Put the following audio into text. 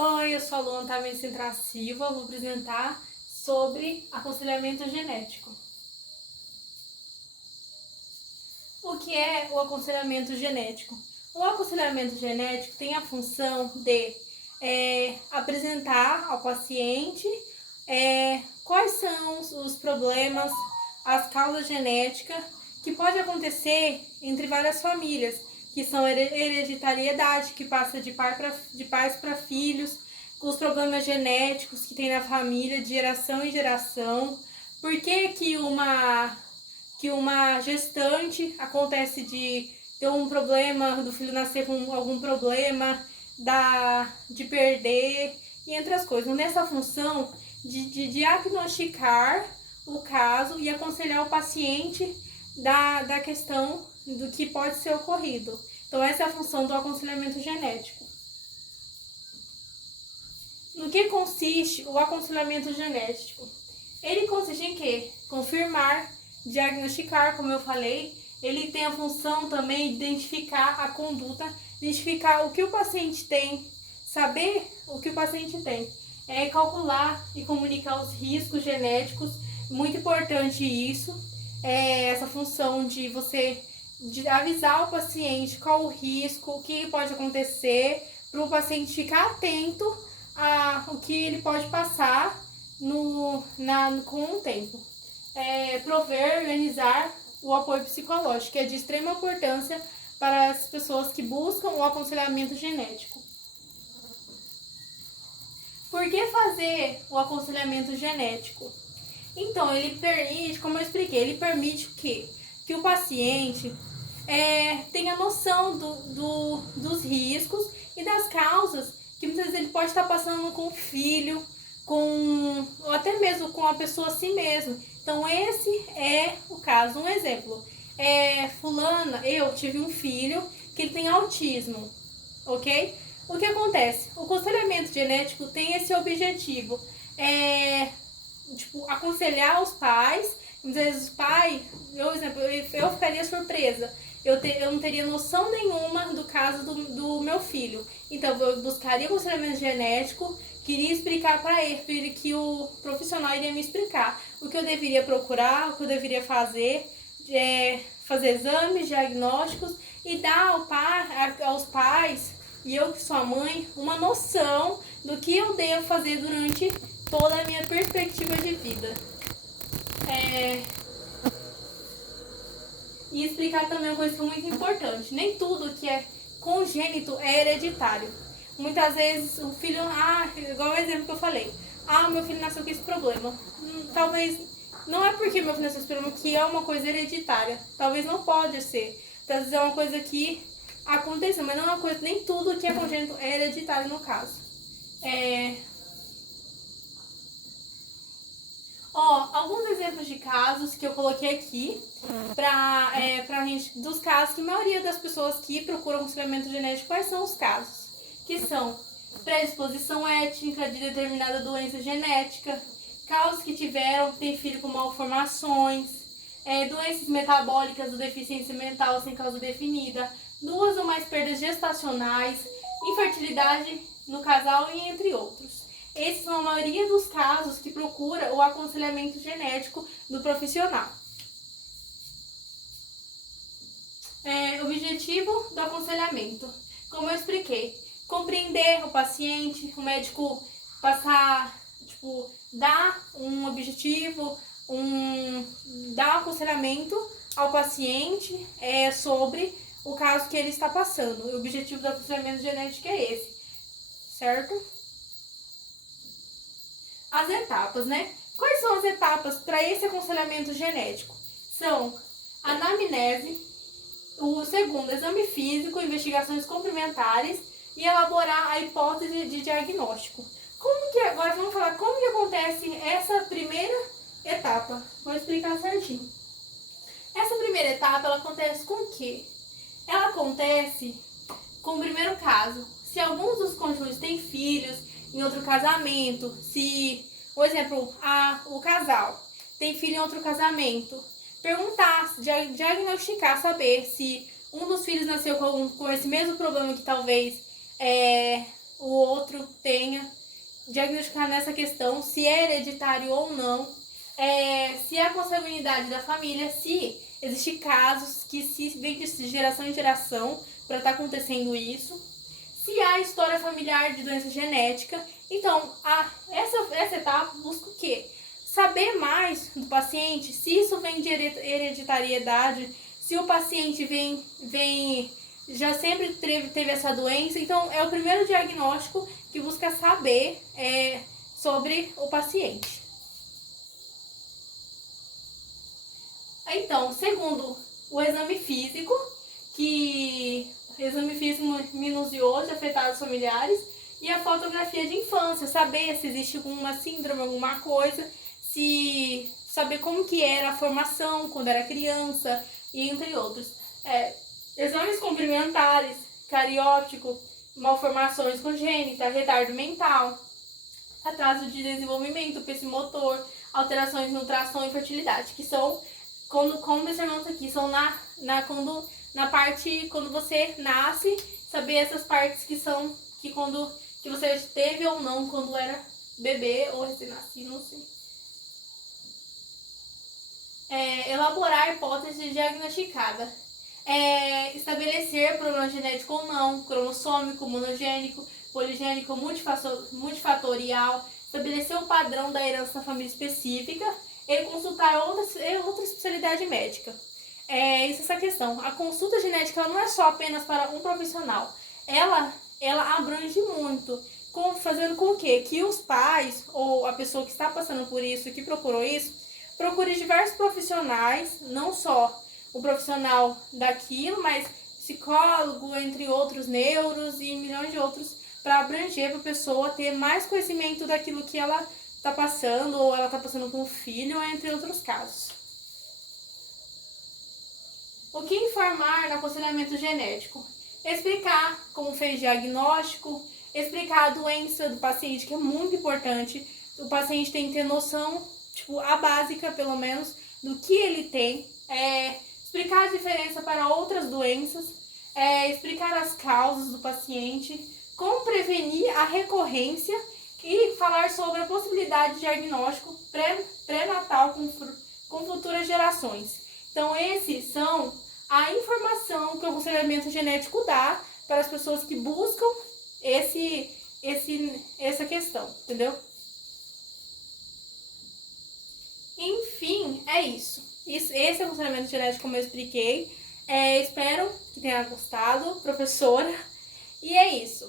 Oi, eu sou a Luana Tamires Sintra Silva, vou apresentar sobre aconselhamento genético. O que é o aconselhamento genético? O aconselhamento genético tem a função de apresentar ao paciente quais são os problemas, as causas genéticas que pode acontecer entre várias famílias, que são hereditariedade, que passa de pais para filhos, os problemas genéticos que tem na família de geração em geração. Por que uma gestante acontece de ter um problema, do filho nascer com algum problema, de perder, e entre as coisas. Nessa função de diagnosticar o caso e aconselhar o paciente da questão do que pode ser ocorrido. Então, essa é a função do aconselhamento genético. No que consiste o aconselhamento genético? Ele consiste em quê? Confirmar, diagnosticar, como eu falei. Ele tem a função também de identificar a conduta, identificar o que o paciente tem, saber o que o paciente tem. Calcular e comunicar os riscos genéticos, muito importante isso. Essa função de você avisar o paciente qual o risco, o que pode acontecer, para o paciente ficar atento o que ele pode passar com o tempo. Prover, organizar o apoio psicológico, que é de extrema importância para as pessoas que buscam o aconselhamento genético. Por que fazer o aconselhamento genético? Então, ele permite, como eu expliquei, ele permite o quê? Que o paciente tenha noção dos riscos e das causas que muitas vezes ele pode estar passando com o filho, ou até mesmo com a pessoa assim mesmo. Então, esse é o caso. Um exemplo, fulana, eu tive um filho que ele tem autismo, ok? O que acontece? O aconselhamento genético tem esse objetivo, aconselhar os pais. Muitas vezes o pai, eu ficaria surpresa. Eu não teria noção nenhuma do caso do meu filho. Então, eu buscaria aconselhamento genético, queria explicar para ele, que o profissional iria me explicar o que eu deveria procurar, o que eu deveria fazer, fazer exames, diagnósticos e dar aos pais, e eu que sou a mãe, uma noção do que eu devo fazer durante toda a minha perspectiva de vida. E explicar também uma coisa que é muito importante. Nem tudo que é congênito é hereditário. Muitas vezes o filho, igual o exemplo que eu falei, meu filho nasceu com esse problema. Talvez, não é porque meu filho nasceu com esse problema que é uma coisa hereditária. Talvez não pode ser. Às vezes é uma coisa que aconteceu, mas não é uma coisa, nem tudo que é congênito é hereditário no caso. Alguns exemplos de casos que eu coloquei aqui pra gente, dos casos que a maioria das pessoas que procuram aconselhamento genético, quais são os casos? Que são predisposição étnica de determinada doença genética, casos que têm filho com malformações, doenças metabólicas ou deficiência mental sem causa definida, 2 ou mais perdas gestacionais, infertilidade no casal e entre outros. Esses são a maioria dos casos que procura o aconselhamento genético do profissional. Objetivo do aconselhamento. Como eu expliquei, compreender o paciente, o médico dar um objetivo, dar um aconselhamento ao paciente sobre o caso que ele está passando. O objetivo do aconselhamento genético é esse, certo? As etapas, né? Quais são as etapas para esse aconselhamento genético? São anamnese, o segundo, exame físico, investigações complementares e elaborar a hipótese de diagnóstico. Agora vamos falar como que acontece essa primeira etapa. Vou explicar certinho. Essa primeira etapa, ela acontece com o quê? Ela acontece com o primeiro caso. Se alguns dos cônjuges têm filhos em outro casamento, se, por exemplo, o casal tem filho em outro casamento, perguntar, diagnosticar, saber se um dos filhos nasceu com esse mesmo problema que talvez o outro tenha, diagnosticar nessa questão se é hereditário ou não, se é a consanguinidade da família, se existem casos que se vem de geração em geração para estar acontecendo isso, se há história familiar de doença genética. Então, essa etapa busca o quê? Saber mais do paciente, se isso vem de hereditariedade, se o paciente já sempre teve essa doença. Então, é o primeiro diagnóstico que busca saber sobre o paciente. Então, segundo o exame físico, exame físico minucioso de afetados familiares, e a fotografia de infância, saber se existe alguma síndrome, alguma coisa, saber como que era a formação quando era criança, e entre outros. Exames complementares, cariótipo, malformações congênitas, retardo mental, atraso de desenvolvimento, psicomotor, alterações no tração e fertilidade, que são, como mencionamos aqui, são na parte quando você nasce, saber essas partes que você teve ou não quando era bebê ou recém-nascido, não sei. Elaborar hipótese diagnosticada. Estabelecer problema genético ou não, cromossômico, monogênico, poligênico, multifatorial, estabelecer o padrão da herança na família específica e consultar outra especialidade médica. Isso é essa questão. A consulta genética ela não é só apenas para um profissional. Ela abrange muito, fazendo com que os pais ou a pessoa que está passando por isso, que procurou isso, procure diversos profissionais, não só o profissional daquilo, mas psicólogo, entre outros, neuros e milhões de outros, para abranger para a pessoa ter mais conhecimento daquilo que ela está passando, ou ela está passando com o filho, entre outros casos. O que informar no aconselhamento genético? Explicar como fez diagnóstico, explicar a doença do paciente, que é muito importante. O paciente tem que ter noção, a básica pelo menos, do que ele tem. Explicar a diferença para outras doenças, explicar as causas do paciente, como prevenir a recorrência e falar sobre a possibilidade de diagnóstico pré-natal com futuras gerações. Então, esses são a informação que o aconselhamento genético dá para as pessoas que buscam essa questão, entendeu? Enfim, é isso. Esse é o aconselhamento genético, como eu expliquei. Espero que tenha gostado, professora. E é isso.